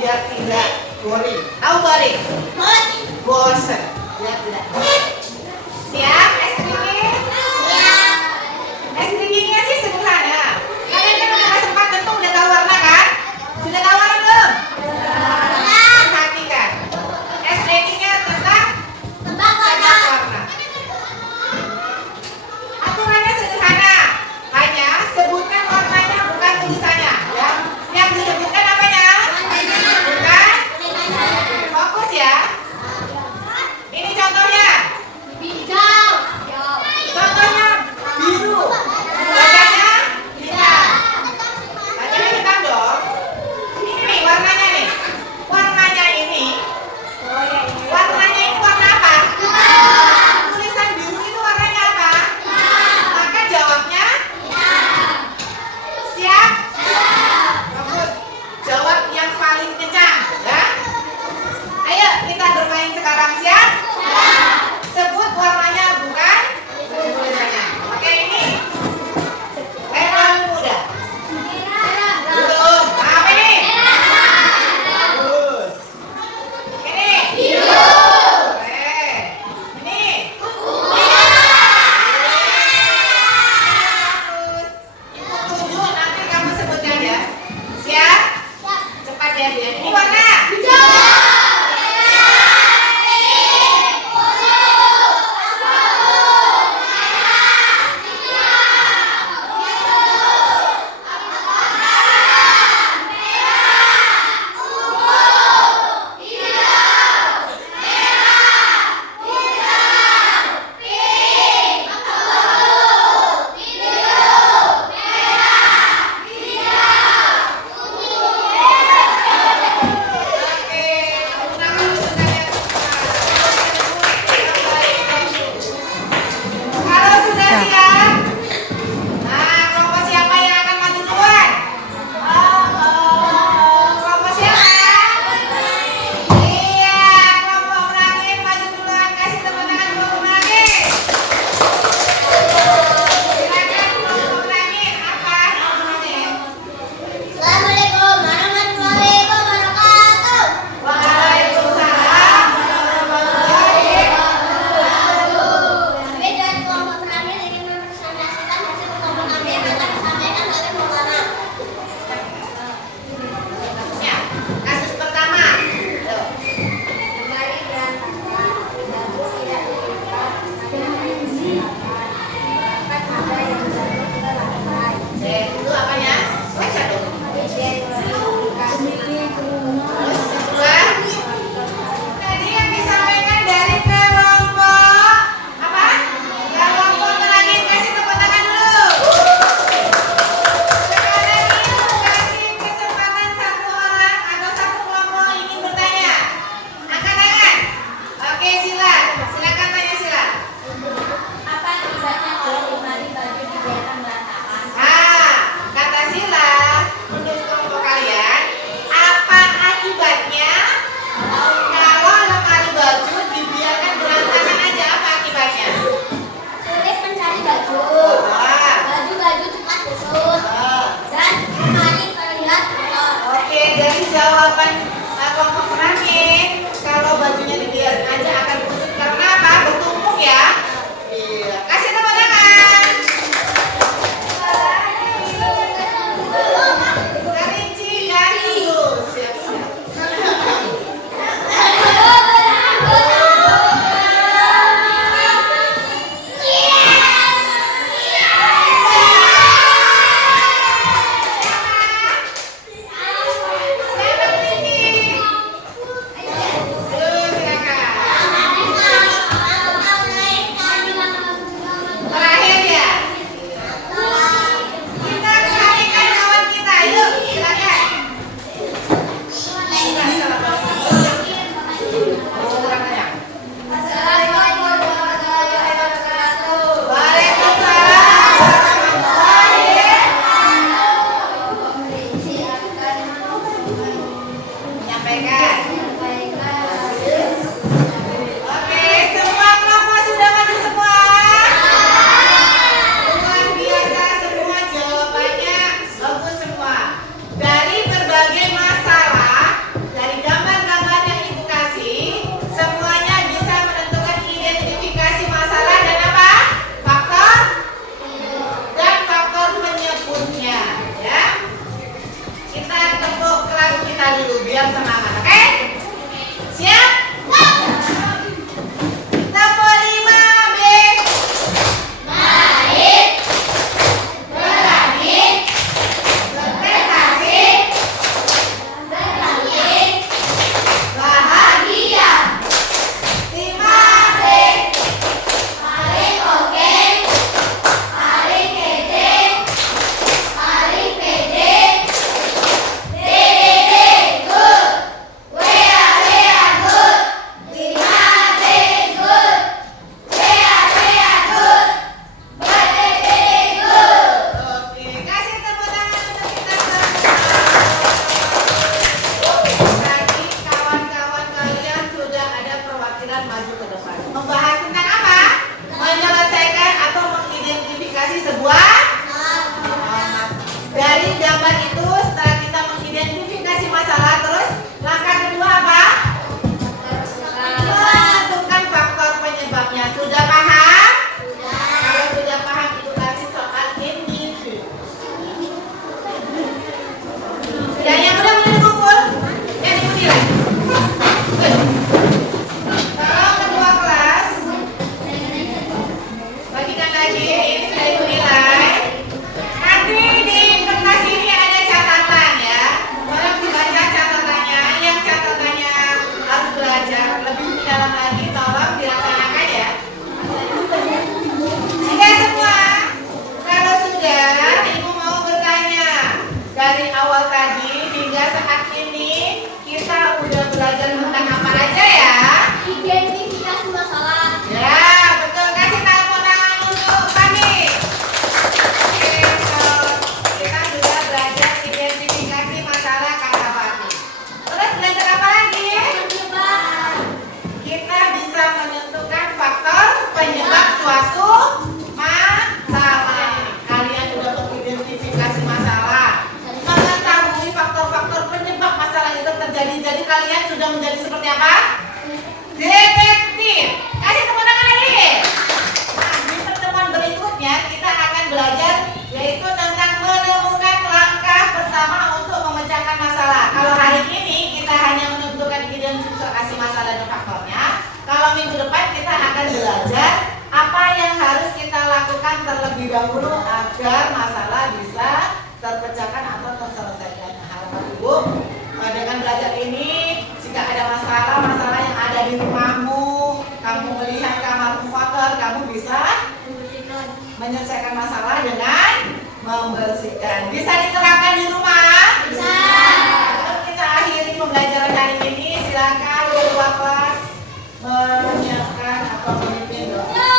biar tidak boring. Tahu boring? Bosen. Biar tidak. Siap, SPG? Siap. SPG-nya sih sederhana. Kalian kan udah sempat tentu udah tahu warna kan? Sudah tahu warna belum? Perhatikan. SPG-nya tentang tebak warna. Aturannya sederhana. Hanya sebutkan warnanya bukan tulisannya. Ya. Yang disebutkan apanya? Bukan? Fokus ya. Ini contohnya. Contohnya biru. Bacanya hitam. Bacanya hitam dong. Ini nih warnanya nih. Warnanya ini warna apa? Tulisan biru itu warnanya apa? Maka jawabnya siap? Bagus. Jawab yang paling kencang ya. Ayo kita bermain sekarang, siap? Sebut warnanya bukan tulisannya. Oke, ini level muda. Belum. Apa ini? Bagus. Ini biru. Ini bagus. Ibu tunjuk, nanti kamu sebutkan ya. Siap? Cepat ya. Ini warna hijau. Kalau sudah siap, nah kelompok siapa yang akan maju duluan? Kelompok siapa? Iya, kelompok Merangin maju duluan. Kasih tepuk tangan kelompok Merangin. Silakan kelompok Merangin. Apa namanya? Assalamualaikum warahmatullahi wabarakatuh. Waalaikumsalam warahmatullahi wabarakatuh. Kami dari kelompok Merangin ingin mempresentasikan hasil kelompok kami yang akan disampaikan oleh Maulana. Kasusnya, kasus pertama. Tuh. Lemari berantakan, baju tidak dilipat, ada yang bahkan ada yang jatuh ke lantai. Itu apanya? Baca dong. Bed dikasih Terus kedua, tadi yang disampaikan dari kelompok apa? Kelompok Merangin, kasih tepuk tangan dulu. Sekarang ini kasih kesempatan satu orang atau satu kelompok ingin bertanya. Angkat tangan. Oke, silakan tanya sila. Apa akibatnya kalau lemari baju dibiarkan berantakan? Kata sila menurut kelompok kalian, apa akibatnya kalau lemari baju dibiarkan berantakan aja? Apa akibatnya? Sulit mencari baju. Ah, Baju-baju cepat busuk ah. dan lemari terlihat kotor. Oke, dari jawaban kelompok Merangin, kalau bajunya dibiarkan aja akan kusut karena apa? Bertumpuk ya. Iya, kasih tepuk tangan. Karinci dan Yus. Siap-siap. Siapa Karinci? Yus, silakan. Terakhir ya. Kita carikan kawan kita, yuk silakan. Waalaikumsalam warahmatullahi menyampaikan. Oke, semua kelompok sudah maju semua. Luar biasa semua jawabannya bagus semua. Dari berbagai masalah dulu biar semangat, oke? Siap? Nomor 5 B. Baik, berani, berprestasi, berbagi, bahagia. 5 C. Paling oke, paling kece, paling pede. DDD good, WA good, 5D good, WA good, BDD good. Oke, kasih tepuk tangan untuk kita semua. Tadi kawan-kawan kalian sudah ada perwakilan maju ke depan. Membahas tentang apa? Menyelesaikan atau mengidentifikasi sebuah. Dari gambar itu, setelah kita mengidentifikasi masalah, terus langkah kedua apa? Menentukan faktor penyebabnya. Sudah paham? Kalau sudah paham, itu kasih soal individu. Sudah, yang udah mulai kumpul? Yang diikuti lagi. Kalau kedua kelas, bagikan lagi. Ini sudah ibu nilai. Nanti di kertas ini ada catatan ya. Tolong dibaca catatannya. Yang catatannya harus belajar lebih dalam lagi. Tolong dilaksanakan ya. Sudah semua? Kalau sudah, ibu mau bertanya. Dari awal tadi hingga saat ini kita udah belajar tentang apa aja ya? Identifikasi masalah. Ya, betul. Kasih tepuk tangan untuk kami. Oke, so, kita sudah belajar identifikasi masalah kata Fahmi. Terus belajar apa lagi? Penyebab. Kita bisa menentukan faktor penyebab suatu masalah. Kalian sudah mengidentifikasi masalah, mengetahui faktor-faktor penyebab masalah itu terjadi. Jadi kalian sudah menjadi seperti apa? Detektif. Kasih tepuk tangan lagi. Nah, di pertemuan berikutnya kita akan belajar yaitu tentang menemukan langkah pertama untuk memecahkan masalah. Kalau hari ini kita hanya menentukan identifikasi masalah dan faktornya. Kalau minggu depan kita akan belajar apa yang harus kita lakukan terlebih dahulu agar masalah bisa terpecahkan atau terselesaikan. Harapan ibu dengan belajar ini, jika ada masalah yang ada di rumahmu, kamu melihat kamarmu kotor, kamu bisa menyelesaikan masalah dengan membersihkan. Bisa diterapkan di rumah? Bisa. Lalu kita akhiri pembelajaran hari ini. Silakan ketua kelas menyiapkan atau memimpin doa.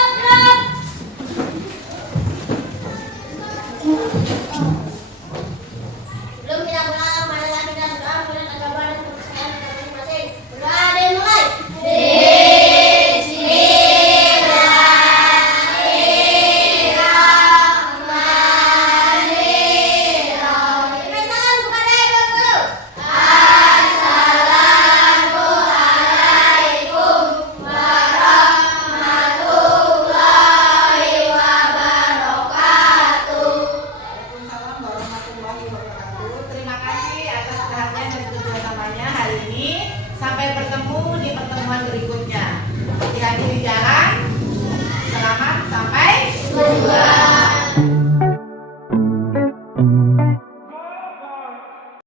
Sebelum kita pulang, marilah kita berdoa menurut agama dan kepercayaan kita masing-masing. Berdoa dan mulai. Bismillahirrahmanirrahim. Kita salam kepada Ibu Guru. Assalamualaikum warahmatullahi wabarakatuh. Waalaikumsalam warahmatullahi wabarakatuh. Terima kasih atas perhatian dan kerjasamanya hari ini. Sampai bertemu di pertemuan berikutnya. Hati-hati di jalan. Selamat sampai tujuan.